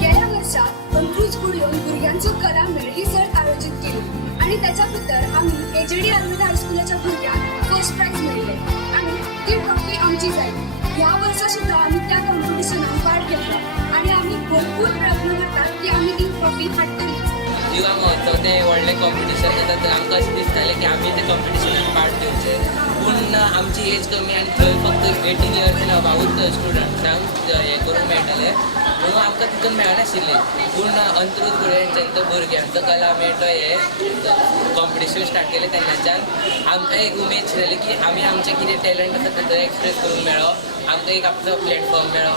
गेल्या वर्षात 25 गुडियोन भुरग्यांचो कला मेळ ही सर्त आयोजित केली आणि त्याच्या भितर आम्ही एजेडी आयुर्वेद हायस्कुलाच्या भुरग्यांक फर्स्ट प्राइज मेळ्ळें आणि ती ट्रॉफी आमची जाली. ह्या वर्सा सुद्धा आम्ही त्या कॉम्पिटिशनात पार्ट घेतला आणि आम्ही भरपूर प्रयत्न करतात की आम्ही ती ट्रॉफी हाडटलीच. युवा महोत्सव ते व्हडलें कॉम्पिटिशन जाता तर आमकां अशें दिसतालें की आमी त्या कॉम्पिटिशनात पार्ट घेवचे, पूण आमची एज कमी आनी थंय फक्त 18 इयर्स एंड अबावूच स्टुडंट्सांक हें करूंक मेळटालें, म्हणून आमकां तितून मेळनाशिल्लें. पूण अंत्रूज गुडेंच्या भुरग्यांचो कला मेळटो हें कॉम्पिटिशन स्टार्ट केलें तेन्नाच्यान आमकां एक उमेद आशिल्ली की आमी आमचें कितें टॅलंट आसा तें थंय एक्सप्रेस करूंक मेळ्ळो, आमकां एक आपलो प्लॅटफॉर्म मेळ्ळो.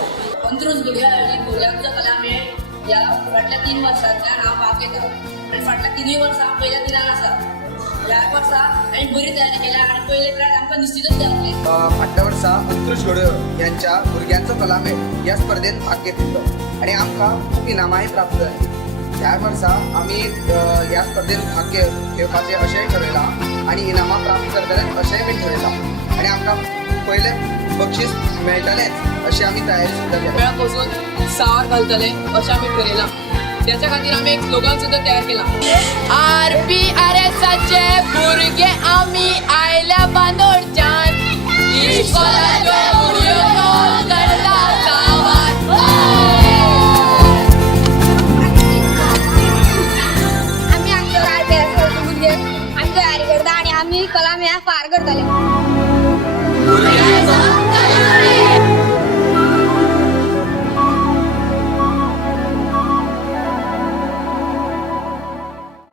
अंत्रूज गुडियो आयोजीत भुरग्यांचो कला मेळ ह्या फाटल्या 3 वर्सांतल्यान हांव भाग घेता आनी फाटल्या 3 वर्सां पयल्या दिनान आसा. ह्या वर्सा हांवें बरी तयारी केल्या आनी पयले प्रायज आमकां निश्चितच देंवतले. फाटल्या वर्सा अंत्रूज घडयो यांच्या भुरग्यांचो कलामेळ ह्या स्पर्धेत भाग घेतिल्लो आणि आमकां खूब इनामांय प्राप्त जाली. ह्या वर्सा आमी ह्या स्पर्धेत भाग घेवपाचें अशेंय ठरयलां आनी इनामां प्राप्त करतलेच अशेंय बी ठरयलां आनी आमकां पयले बक्षीस मेळटलेंच अशी आमी तयारी सुद्दां केल्या. वेळाक वचून सावर घालतले अशें आमी ठरयलां. त्याच्या खातीर आमी एक स्लोगन सुद्दां तयार केला. RPRSचे भुरगे आमी आयल्या बांदोडच्यान